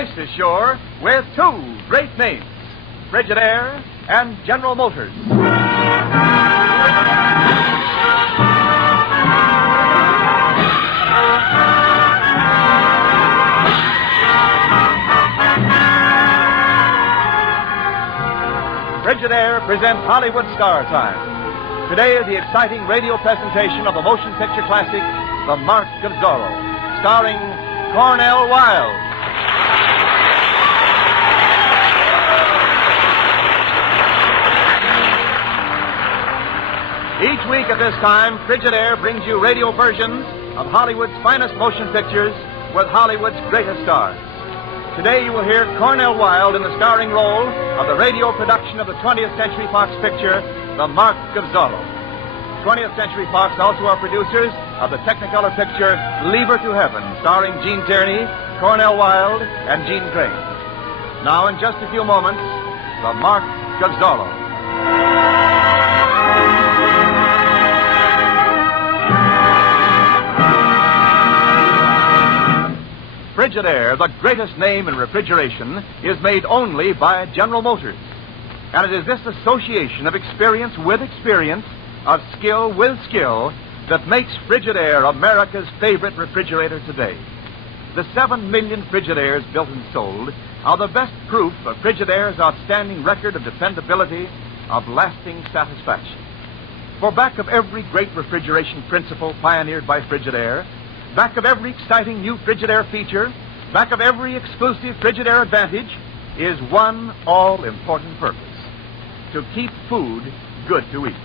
twice as sure with two great names, Frigidaire and General Motors. Frigidaire presents Hollywood Star Time. Today is the exciting radio presentation of the motion picture classic, The Mark of Zorro, starring Cornell Wilde. Each week at this time, Frigidaire brings you radio versions of Hollywood's finest motion pictures with Hollywood's greatest stars. Today you will hear Cornell Wilde in the starring role of the radio production of the 20th Century Fox picture, The Mark of Zorro. 20th Century Fox also are producers of the Technicolor picture, Leave Her to Heaven, starring Gene Tierney, Cornell Wilde, and Gene Crane. Now, in just a few moments, The Mark of Zorro. Frigidaire, the greatest name in refrigeration, is made only by General Motors. And it is this association of experience with experience, of skill with skill, that makes Frigidaire America's favorite refrigerator today. The 7 million Frigidaires built and sold are the best proof of Frigidaire's outstanding record of dependability, of lasting satisfaction. For back of every great refrigeration principle pioneered by Frigidaire, back of every exciting new Frigidaire feature, back of every exclusive Frigidaire advantage, is one all-important purpose: to keep food good to eat.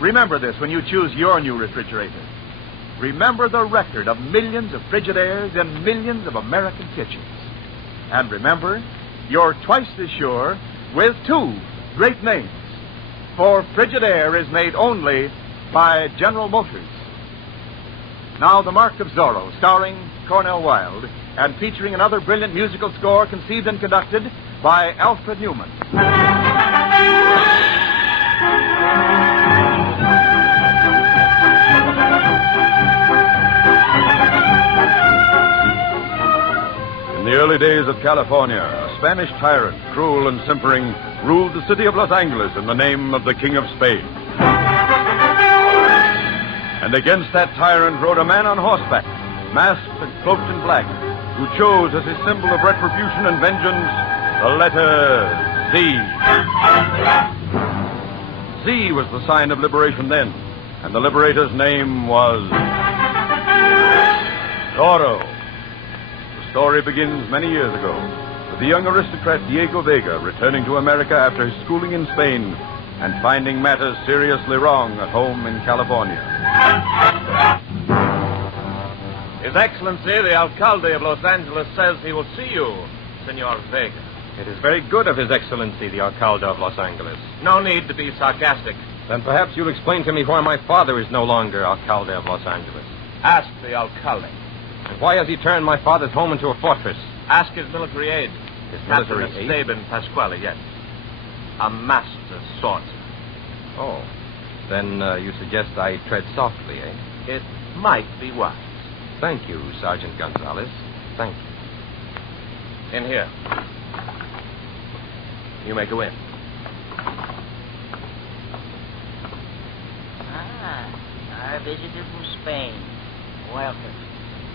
Remember this when you choose your new refrigerator. Remember the record of millions of Frigidaires in millions of American kitchens. And remember, you're twice as sure with two great names. For Frigidaire is made only by General Motors. Now, The Mark of Zorro, starring Cornell Wilde, and featuring another brilliant musical score conceived and conducted by Alfred Newman. In the early days of California, a Spanish tyrant, cruel and simpering, ruled the city of Los Angeles in the name of the King of Spain. And against that tyrant rode a man on horseback, masked and cloaked in black, who chose as his symbol of retribution and vengeance the letter Z. Z was the sign of liberation then, and the liberator's name was Zorro. The story begins many years ago, with the young aristocrat Diego Vega returning to America after his schooling in Spain and finding matters seriously wrong at home in California. His Excellency, the Alcalde of Los Angeles, says he will see you, Senor Vega. It is very good of His Excellency, the Alcalde of Los Angeles. No need to be sarcastic. Then perhaps you'll explain to me why my father is no longer Alcalde of Los Angeles. Ask the Alcalde. And why has he turned my father's home into a fortress? Ask his military aide. His Captain military aide? Esteban Pasquale, yes. A master swordsman. Oh. Then you suggest I tread softly, eh? It might be wise. Thank you, Sergeant Gonzalez. Thank you. In here. You may go in. Our visitor from Spain. Welcome.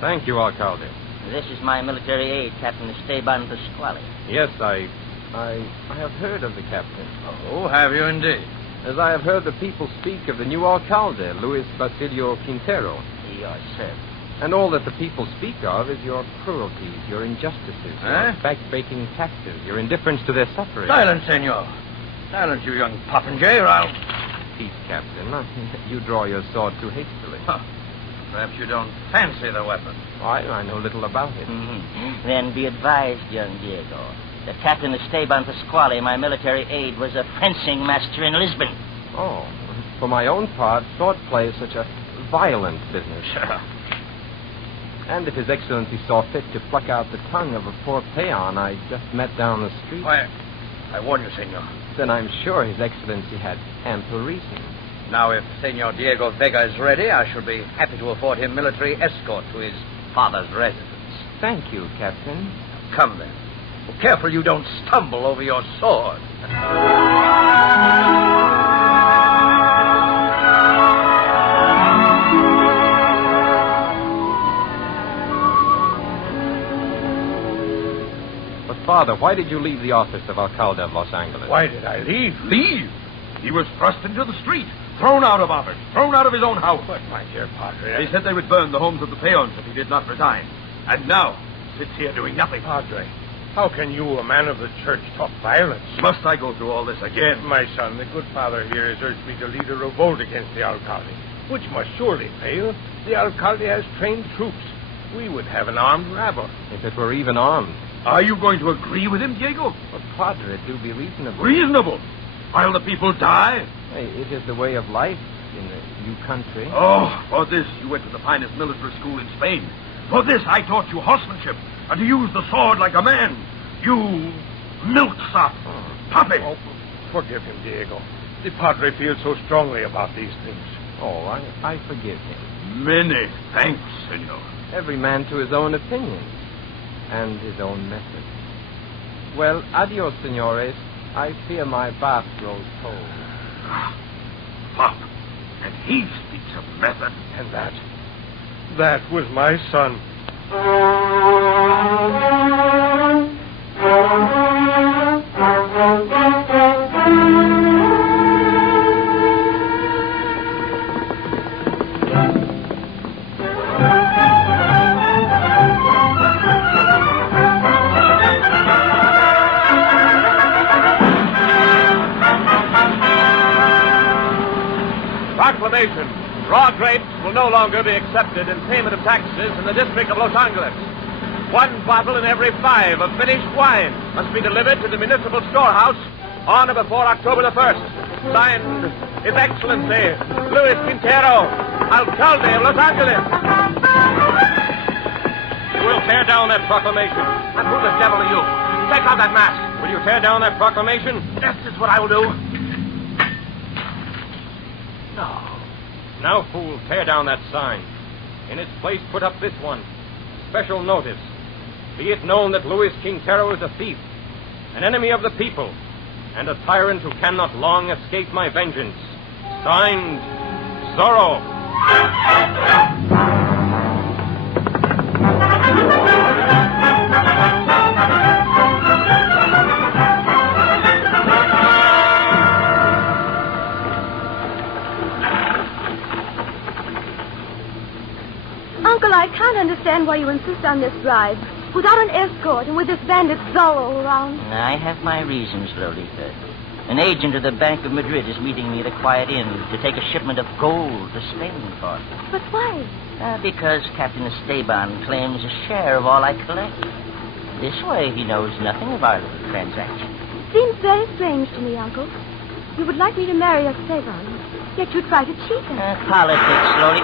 Thank you, Alcalde. This is my military aide, Captain Esteban Pasquale. Yes, I have heard of the captain. Oh, have you indeed? As I have heard the people speak of the new Alcalde, Luis Basilio Quintero. Your servant. And all that the people speak of is your cruelties, your injustices, your backbreaking taxes, your indifference to their suffering. Silence, senor. Silence, you young popinjay, or I'll... Peace, Captain. You draw your sword too hastily. Huh. Perhaps you don't fancy the weapon. I know little about it. Mm-hmm. Then be advised, young Diego, that Captain Esteban Pasquale, my military aide, was a fencing master in Lisbon. Oh. For my own part, swordplay is such a violent business. And if His Excellency saw fit to pluck out the tongue of a poor peon I just met down the street... Why, I warn you, senor. Then I'm sure His Excellency had ample reason. Now, if Senor Diego Vega is ready, I shall be happy to afford him military escort to his father's residence. Thank you, Captain. Come then. Be careful you don't stumble over your sword. But, Father, why did you leave the office of Alcalde of Los Angeles? Why did I leave? Leave? He was thrust into the street, thrown out of office, thrown out of his own house. But, my dear Padre... They said they would burn the homes of the peons if he did not resign. And now, sits here doing nothing. Padre, how can you, a man of the church, talk violence? Must I go through all this again? My son, the good father here has urged me to lead a revolt against the alcalde, which must surely fail. The alcalde has trained troops. We would have an armed rabble. If it were even armed. Are you going to agree with him, Diego? But, Padre, do be reasonable. Reasonable? While the people die? Hey, it is the way of life in a new country. Oh, for this you went to the finest military school in Spain. For this I taught you horsemanship and to use the sword like a man. You milksop, puppy. Oh, forgive him, Diego. The Padre feels so strongly about these things. Oh, I forgive him. Many thanks, senor. Every man to his own opinion and his own method. Well, adios, senores. I fear my bath grows cold. Pop, and he speaks of method. And that was my son. Proclamation. Raw grapes will no longer be accepted in payment of taxes in the district of Los Angeles. 1 bottle in every 5 of finished wine must be delivered to the municipal storehouse on or before October the 1st. Signed, His Excellency, Luis Quintero, Alcalde of Los Angeles. You will tear down that proclamation. And who the devil are you? Take off that mask. Will you tear down that proclamation? This is what I will do. No. Now, fool, tear down that sign. In its place, put up this one. Special notice. Be it known that Luis Quintero is a thief, an enemy of the people, and a tyrant who cannot long escape my vengeance. Signed, Zorro. Uncle, I can't understand why you insist on this ride. Without an escort and with this bandit Zorro around. I have my reasons, Lolita. An agent of the Bank of Madrid is meeting me at a quiet inn to take a shipment of gold to Spain for me. But why? Because Captain Esteban claims a share of all I collect. This way, he knows nothing of our little transaction. It seems very strange to me, Uncle. You would like me to marry Esteban, yet you try to cheat him. Politics, slowly.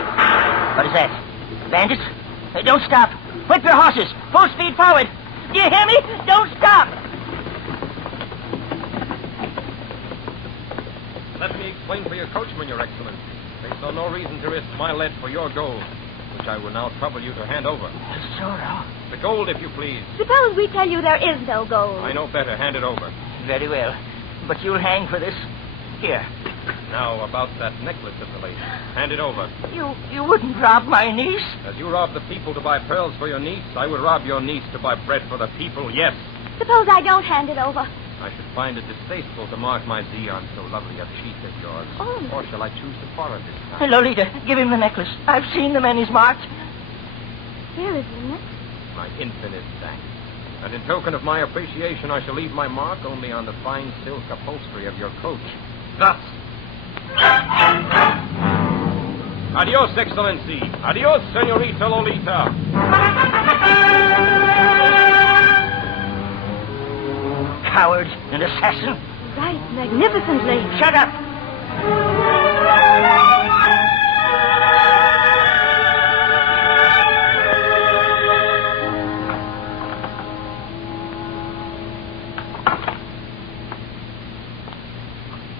What is that? Bandits? Hey, don't stop. Whip your horses. Full speed forward. Do you hear me? Don't stop. Let me explain for your coachman, Your Excellency. They saw no reason to risk my lead for your gold, which I will now trouble you to hand over. Zorro. The gold, if you please. Suppose we tell you there is no gold. I know better. Hand it over. Very well. But you'll hang for this. Here. Now, about that necklace of the lady. Hand it over. You wouldn't rob my niece? As you rob the people to buy pearls for your niece, I would rob your niece to buy bread for the people, yes. Suppose I don't hand it over. I should find it distasteful to mark my Z on so lovely a cheek as yours. Oh. Or shall I choose to borrow this Hey, time? Lolita, give him the necklace. I've seen the men he's marked. Here is the necklace. My infinite thanks. And in token of my appreciation, I shall leave my mark only on the fine silk upholstery of your coach. Thus. Adios, Excellency. Adios, Senorita Lolita. Coward and assassin. Right, magnificently. Shut up.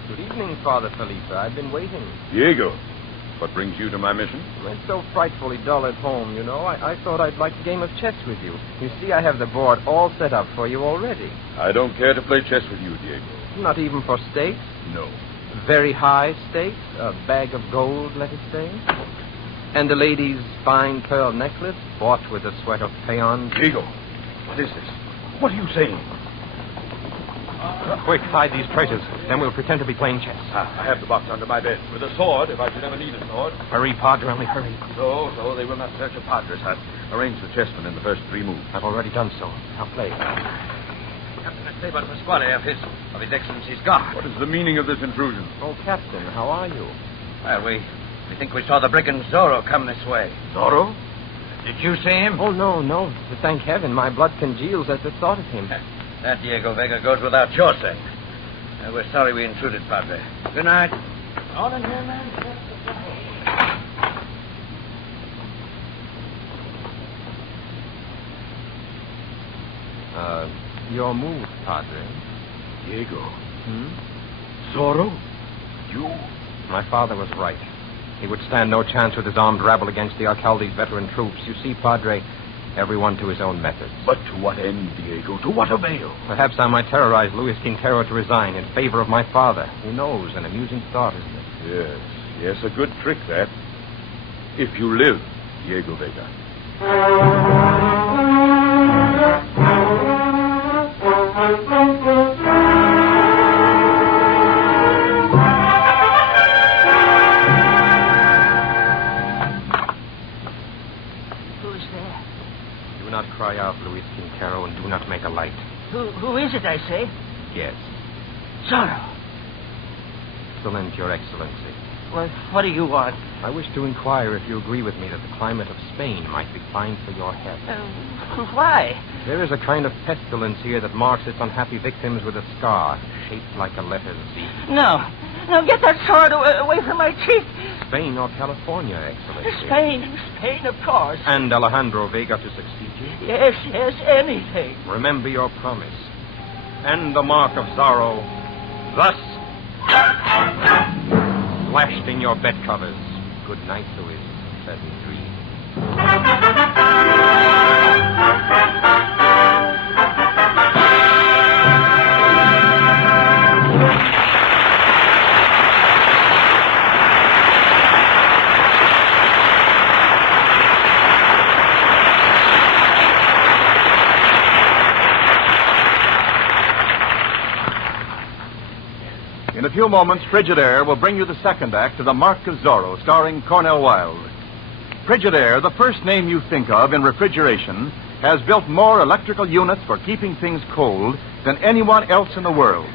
Good evening, Father Felipe. I've been waiting. Diego, What brings you to my mission? It's so frightfully dull at home, you know. I thought I'd like a game of chess with you. You see, I have the board all set up for you already. I don't care to play chess with you, Diego. Not even for stakes? No. Very high stakes? A bag of gold, let us say? And a lady's fine pearl necklace bought with the sweat of peons? Diego, what is this? What are you saying? Quick, hide these treasures. Then we'll pretend to be playing chess. I have the box under my bed with a sword, if I should ever need a sword. Hurry, Padre, only hurry. So, they will not search a Padre's hut. Arrange the chessmen in the first 3 moves. I've already done so. I'll play. Captain Esteban Pasquale of His Excellency's guard. What is the meaning of this intrusion? Oh, Captain, how are you? Well, we think we saw the brigand Zorro come this way. Zorro? Did you see him? Oh, no. Thank heaven, my blood congeals at the thought of him. That Diego Vega goes without your saying. We're sorry we intruded, Padre. Good night. On in here, man. Your move, Padre. Diego. Zorro? You? My father was right. He would stand no chance with his armed rabble against the Alcalde's veteran troops. You see, Padre, everyone to his own methods. But to what end, Diego? To what avail? Perhaps I might terrorize Luis Quintero to resign in favor of my father. Who knows? An amusing thought, isn't it? Yes, a good trick, that. If you live, Diego Vega. Who's there? Do not cry out, Luis Quintero, and do not make a light. Who is it, I say? Yes. Zorro. Excellent, Your Excellency. What do you want? I wish to inquire if you agree with me that the climate of Spain might be fine for your health. Why? There is a kind of pestilence here that marks its unhappy victims with a scar shaped like a letter Z. No, get that sword away from my cheek. Spain or California, Excellency? Spain, of course. And Alejandro Vega to succeed you? Yes, anything. Remember your promise. And the Mark of Zorro, thus flashed in your bed covers. Good night, Louis. Pleasant dreams. In a few moments, Frigidaire will bring you the second act of The Mark of Zorro, starring Cornell Wilde. Frigidaire, the first name you think of in refrigeration, has built more electrical units for keeping things cold than anyone else in the world.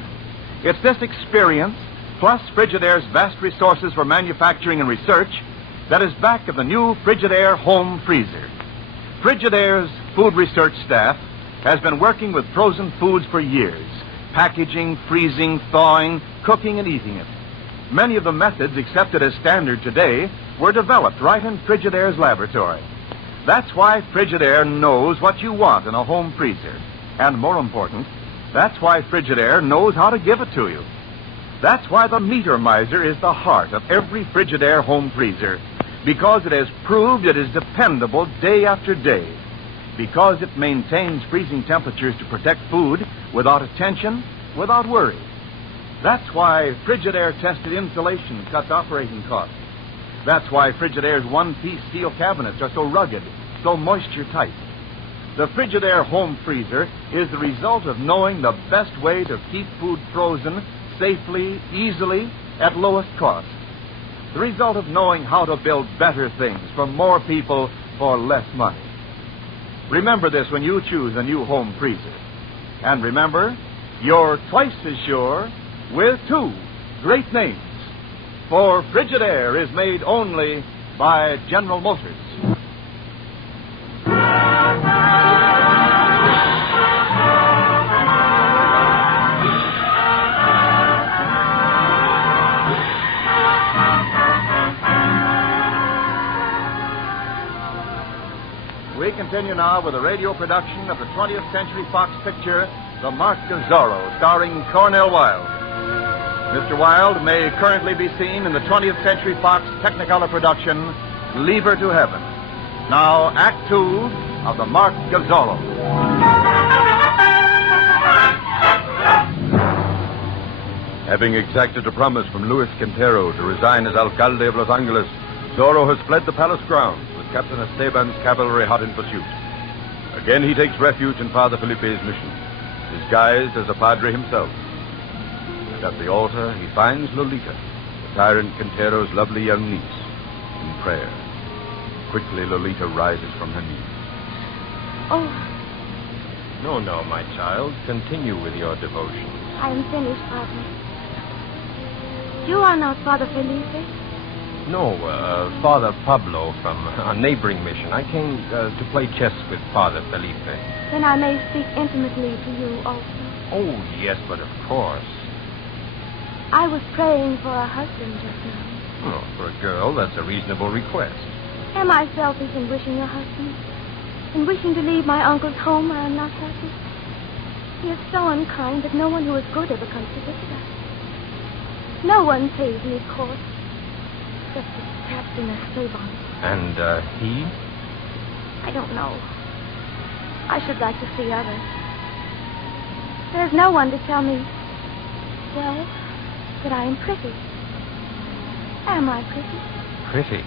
It's this experience, plus Frigidaire's vast resources for manufacturing and research, that is back of the new Frigidaire home freezer. Frigidaire's food research staff has been working with frozen foods for years, packaging, freezing, thawing, cooking, and eating it. Many of the methods accepted as standard today were developed right in Frigidaire's laboratory. That's why Frigidaire knows what you want in a home freezer. And more important, that's why Frigidaire knows how to give it to you. That's why the meter miser is the heart of every Frigidaire home freezer, because it has proved it is dependable day after day, because it maintains freezing temperatures to protect food without attention, without worry. That's why Frigidaire tested insulation cuts operating costs. That's why Frigidaire's one-piece steel cabinets are so rugged, so moisture-tight. The Frigidaire home freezer is the result of knowing the best way to keep food frozen safely, easily, at lowest cost. The result of knowing how to build better things for more people for less money. Remember this when you choose a new home freezer. And remember, you're twice as sure with two great names. For Frigidaire is made only by General Motors. We continue now with a radio production of the 20th Century Fox picture, The Mark of Zorro, starring Cornell Wilde. Mr. Wilde may currently be seen in the 20th Century Fox Technicolor production, Leave Her to Heaven. Now, Act Two of the Mark of Zorro. Having exacted a promise from Luis Quintero to resign as alcalde of Los Angeles, Zorro has fled the palace grounds with Captain Esteban's cavalry hot in pursuit. Again, he takes refuge in Father Felipe's mission, disguised as a padre himself. And at the altar, he finds Lolita, the tyrant Quintero's lovely young niece, in prayer. Quickly, Lolita rises from her knees. Oh, No, my child. Continue with your devotion. I am finished, Padre. You are not Father Felipe? No, Father Pablo from a neighboring mission. I came to play chess with Father Felipe. Then I may speak intimately to you also. Oh, yes, but of course. I was praying for a husband just now. Oh, for a girl, that's a reasonable request. Am I selfish in wishing a husband? In wishing to leave my uncle's home where I'm not happy? He is so unkind that no one who is good ever comes to visit us. No one pays me court. Except the Captain Esteban. And, he? I don't know. I should like to see others. There's no one to tell me, well, that I am pretty. Am I pretty? Pretty.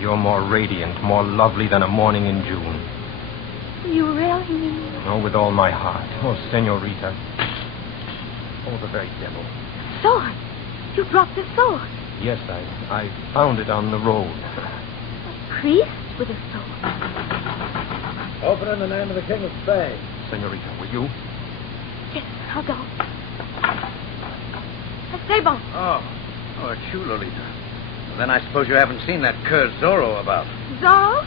You're more radiant, more lovely than a morning in June. You really mean that? Oh, with all my heart. Oh, senorita. Oh, the very devil. Sword! You brought the sword. Yes, I found it on the road. A priest with a sword. Open in the name of the King of Spain. Senorita, will you? Yes, I'll go. Esteban. Oh, it's you, Lolita. Then I suppose you haven't seen that cur Zorro about. Zorro?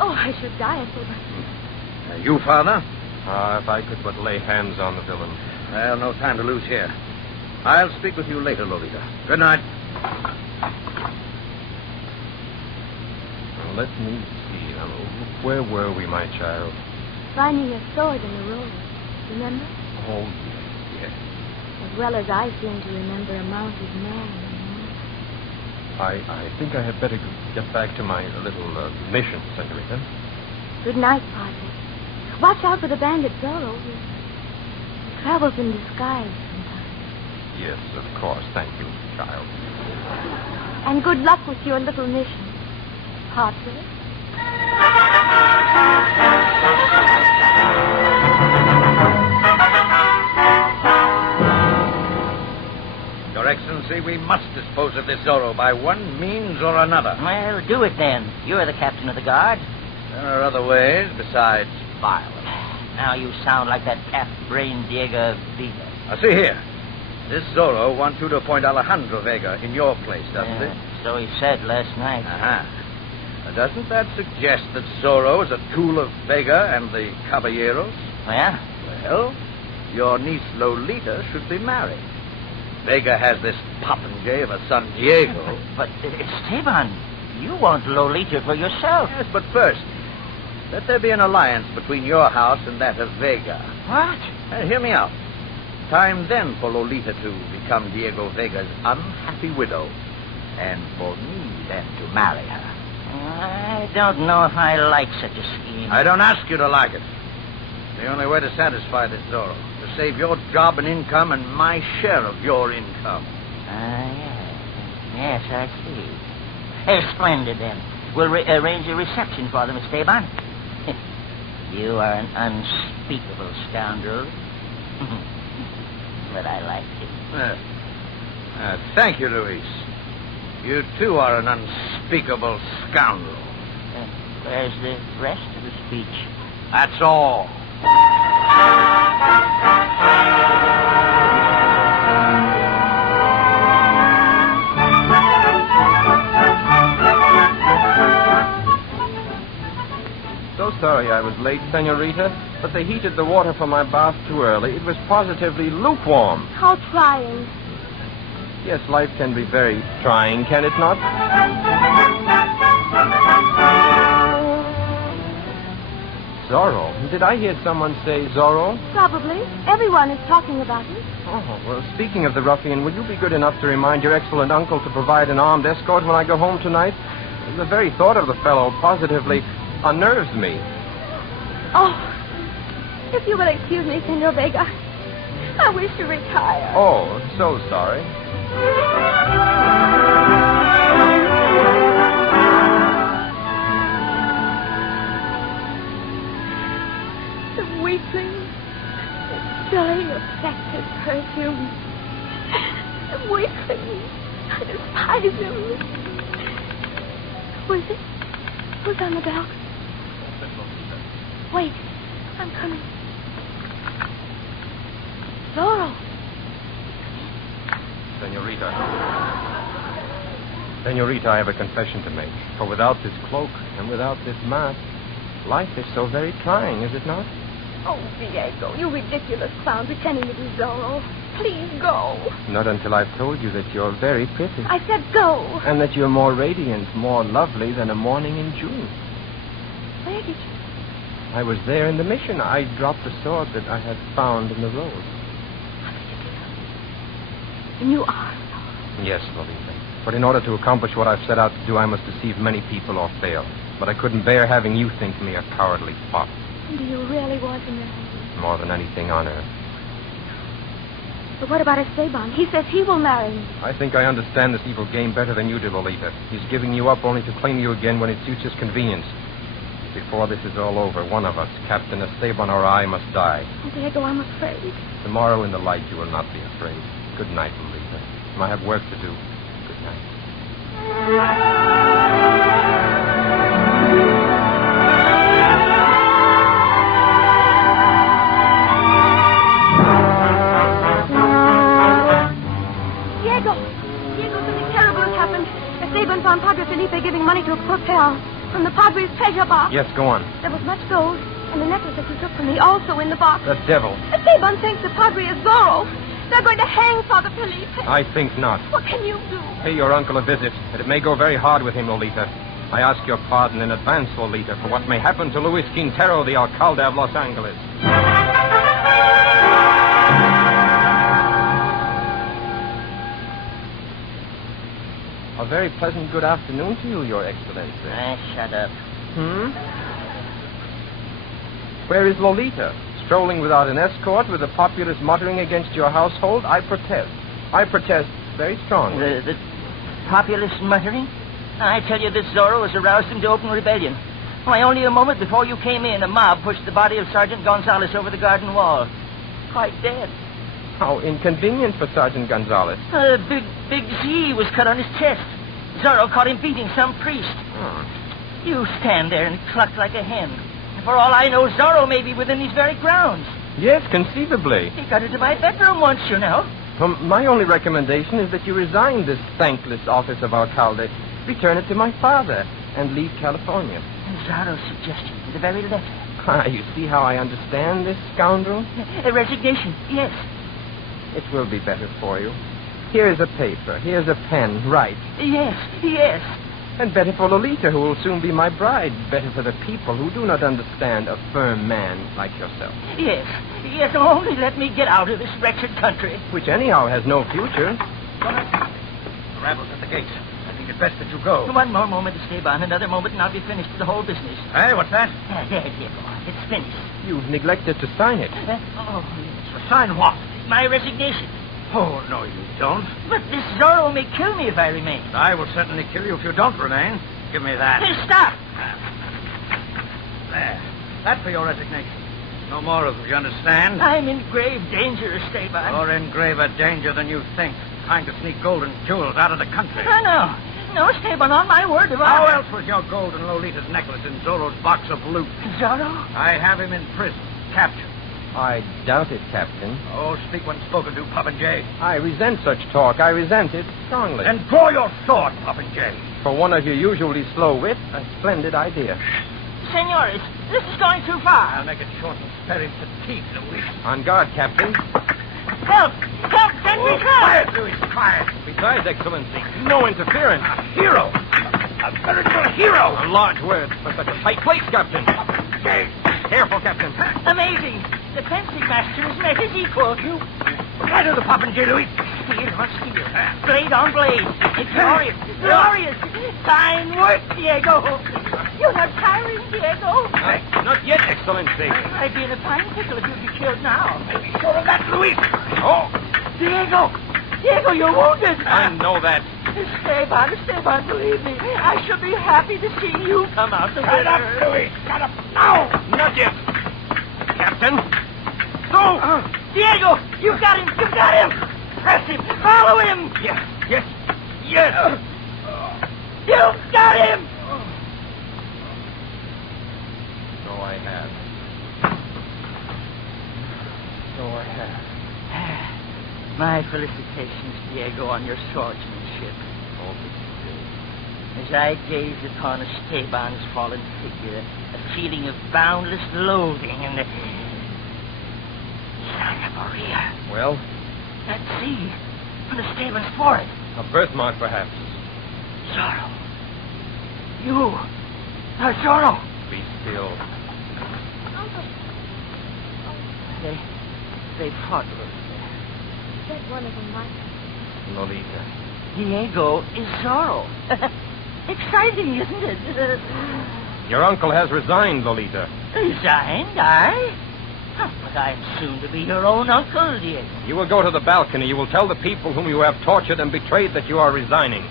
Oh, I should die, Esteban. You, Father? If I could but lay hands on the villain. Well, no time to lose here. I'll speak with you later, Lolita. Good night. Well, let me see. Now, where were we, my child? Finding your sword in the road. Remember? Oh, yes. As well as I seem to remember a mounted man. I think I had better get back to my little mission, senorita. Good night, Padre. Watch out for the bandit Zorro. He travels in disguise sometimes. Yes, of course. Thank you, child. And good luck with your little mission, Padre. Your Excellency, we must dispose of this Zorro by one means or another. Well, do it then. You're the captain of the guard. There are other ways besides violence. Now you sound like that calf-brained Diego Vega. Now, see here. This Zorro wants you to appoint Alejandro Vega in your place, doesn't it? So he said last night. Uh-huh. Now, doesn't that suggest that Zorro is a tool of Vega and the Caballeros? Well? Well, your niece Lolita should be married. Vega has this popinjay of a son, Diego. But, Esteban, you want Lolita for yourself. Yes, but first, let there be an alliance between your house and that of Vega. What? Hear me out. Time then for Lolita to become Diego Vega's unhappy widow. And for me then to marry her. I don't know if I like such a scheme. I don't ask you to like it. The only way to satisfy this Zorro, to save your job and income and my share of your income. Yes, I see. Splendid, then. We'll arrange a reception for them, Esteban. You are an unspeakable scoundrel. But I like it. Thank you, Luis. You, too, are an unspeakable scoundrel. Where's the rest of the speech? That's all. So sorry I was late, senorita, but they heated the water for my bath too early. It was positively lukewarm. How trying. Yes, life can be very trying, can it not? Zorro. Did I hear someone say Zorro? Probably. Everyone is talking about him. Oh, well, speaking of the ruffian, will you be good enough to remind your excellent uncle to provide an armed escort when I go home tonight? The very thought of the fellow positively unnerves me. Oh, if you will excuse me, Senor Vega, I wish to retire. Oh, so sorry. The weakling, the silly, affected perfume. The weakling, I despise him. Who is it? Who's on the bell? Wait, I'm coming. Zorro. Senorita, I have a confession to make. For without this cloak and without this mask, life is so very trying, is it not? Oh, Diego, you ridiculous clown pretending to be Zorro. Please go. Not until I've told you that you're very pretty. I said go. And that you're more radiant, more lovely than a morning in June. Where did you? I was there in the mission. I dropped the sword that I had found in the road. And you are Zorro. Yes, Lolita. But in order to accomplish what I've set out to do, I must deceive many people or fail. But I couldn't bear having you think me a cowardly fop. Do you really want to marry me? More than anything on earth. But what about Esteban? He says he will marry me. I think I understand this evil game better than you do, Lolita. He's giving you up only to claim you again when it suits his convenience. Before this is all over, one of us, Captain Esteban or I, must die. Oh, Diego, I'm afraid. Tomorrow in the light you will not be afraid. Good night, Lolita. I have work to do. Good night. Diego, something terrible has happened. Esteban found Padre Felipe giving money to a poor pal from the Padre's treasure box. Yes, go on. There was much gold, and the necklace that he took from me also in the box. The devil. Esteban thinks the Padre is Zorro. They're going to hang Father Felipe. I think not. What can you do? Pay your uncle a visit, and it may go very hard with him, Lolita. I ask your pardon in advance, Lolita, for what may happen to Luis Quintero, the alcalde of Los Angeles. A very pleasant good afternoon to you, Your Excellency. Shut up. Where is Lolita? Strolling without an escort, with the populace muttering against your household? I protest. I protest very strongly. The populace muttering? I tell you, this Zorro has aroused him to open rebellion. Why, only a moment before you came in, a mob pushed the body of Sergeant Gonzalez over the garden wall. Quite dead. How inconvenient for Sergeant Gonzalez. Big Z was cut on his chest. Zorro caught him beating some priest. You stand there and cluck like a hen. For all I know, Zorro may be within these very grounds. Yes, conceivably. He got into my bedroom once, you know. My only recommendation is that you resign this thankless office of alcalde, return it to my father, and leave California. Zorro's suggestion, the very letter. You see how I understand this scoundrel? A resignation, yes. It will be better for you. Here's a paper. Here's a pen. Write. Yes. And better for Lolita, who will soon be my bride. Better for the people who do not understand a firm man like yourself. Yes, only let me get out of this wretched country. Which anyhow has no future. The rabbles at the gates. I think it's best that you go. One more moment, Esteban. Another moment, and I'll be finished with the whole business. Hey, what's that? There, Diego. It's finished. You've neglected to sign it. Sign what? My resignation. Oh, no, you don't. But this Zorro may kill me if I remain. I will certainly kill you if you don't remain. Give me that. Hey, stop! There. That for your resignation. No more of it, you understand? I'm in grave danger, Esteban. You're in graver danger than you think. Trying to sneak gold and jewels out of the country. No, Esteban, on my word of How honor. else was your gold and Lolita's necklace in Zorro's box of loot? Zorro? I have him in prison, captured. I doubt it, Captain. Oh, speak when spoken to, Popinjay. I resent such talk. I resent it strongly. Then draw your sword, Popinjay. For one of your usually slow wit, a splendid idea. Senores, this is going too far. I'll make it short and spare him fatigue, Louis. On guard, Captain. Help! Send me help! Quiet, Louis, quiet. Besides, Excellency, no interference. A hero. A veritable hero. A large word for such a tight place, Captain. Popinjay, Careful, Captain. Amazing. The fencing master has met his equal. Right to the popinjay, Louis. Steel on steel. Blade on blade. It's glorious. Glorious. Fine work, Diego. You're not tiring, Diego. Not yet, Excellency. I'd be in a fine pickle if you'd be killed now. Be sure of that, Louis. Oh, Diego! Diego, you're wounded! I know that. Esteban, believe me. I shall be happy to see you come out the Stand up, winner. Louis. Stand up now. Not yet. Captain. Go. Diego, you got him. You got him. Press him. Follow him. Yes. You got him. So I have. My felicitations, Diego, on your swordsmanship. As I gaze upon Esteban's fallen figure, a feeling of boundless loathing and Santa Maria. Well, That C on Esteban's forehead. a birthmark, perhaps. Zorro. You are Zorro. Be still. Uncle. They fought Lolita. That one of them, Mike. Lolita. Diego is Zorro. Exciting, isn't it? Your uncle has resigned, Lolita. Resigned, I? But I'm soon to be your own uncle, Diego. You will go to the balcony. You will tell the people whom you have tortured and betrayed that you are resigning.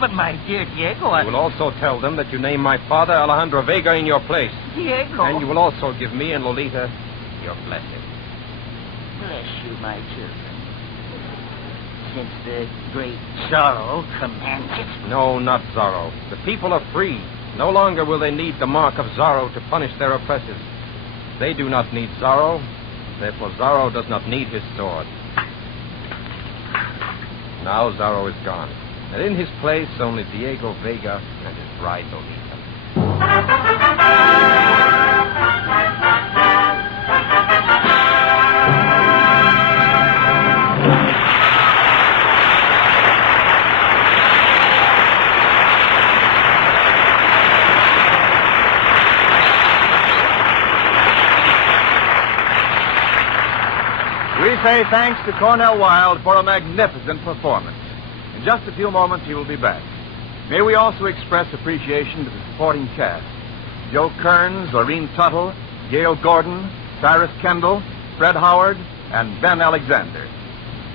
But my dear Diego, You will also tell them that you name my father, Alejandro Vega, in your place. Diego. And you will also give me and Lolita your blessing. Bless you, my children. Since the great Zorro commands it. No, not Zorro. The people are free. No longer will they need the Mark of Zorro to punish their oppressors. They do not need Zorro. Therefore, Zorro does not need his sword. Now Zorro is gone. And in his place, only Diego Vega and his bride Lolita. We say thanks to Cornell Wilde for a magnificent performance. In just a few moments, he will be back. May we also express appreciation to the supporting cast. Joe Kearns, Lorene Tuttle, Gail Gordon, Cyrus Kendall, Fred Howard, and Ben Alexander.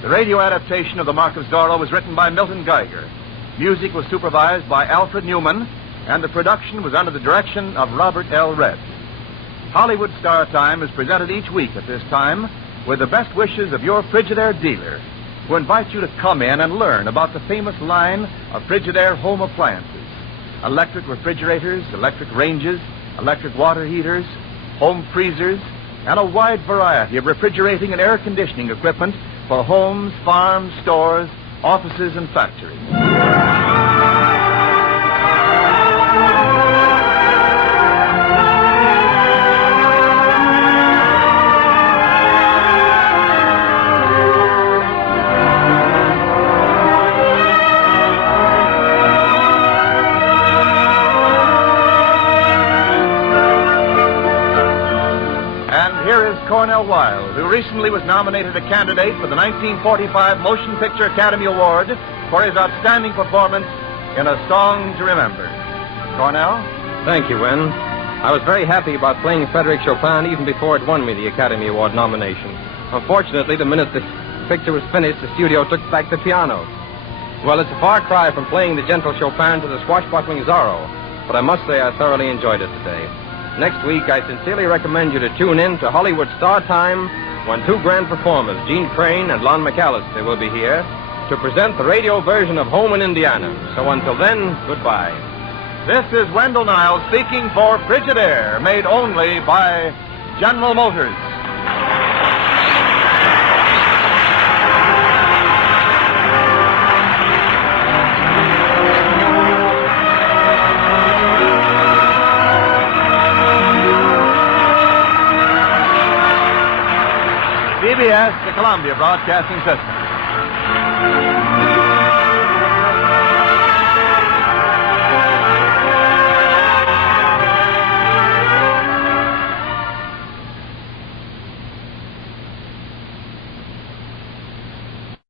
The radio adaptation of The Mark of Zorro was written by Milton Geiger. Music was supervised by Alfred Newman, and the production was under the direction of Robert L. Redd. Hollywood Star Time is presented each week at this time with the best wishes of your Frigidaire dealer, who invites you to come in and learn about the famous line of Frigidaire home appliances. Electric refrigerators, electric ranges, electric water heaters, home freezers, and a wide variety of refrigerating and air conditioning equipment for homes, farms, stores, offices, and factories. Cornell Wilde, who recently was nominated a candidate for the 1945 Motion Picture Academy Award for his outstanding performance in A Song to Remember. Cornell? Thank you, Wen. I was very happy about playing Frédéric Chopin even before it won me the Academy Award nomination. Unfortunately, the minute the picture was finished, the studio took back the piano. Well, it's a far cry from playing the gentle Chopin to the swashbuckling Zorro, but I must say I thoroughly enjoyed it today. Next week, I sincerely recommend you to tune in to Hollywood Star Time when two grand performers, Gene Crane and Lon McAllister, will be here to present the radio version of Home in Indiana. So until then, goodbye. This is Wendell Niles speaking for Frigidaire, made only by General Motors. CBS, the Columbia Broadcasting System.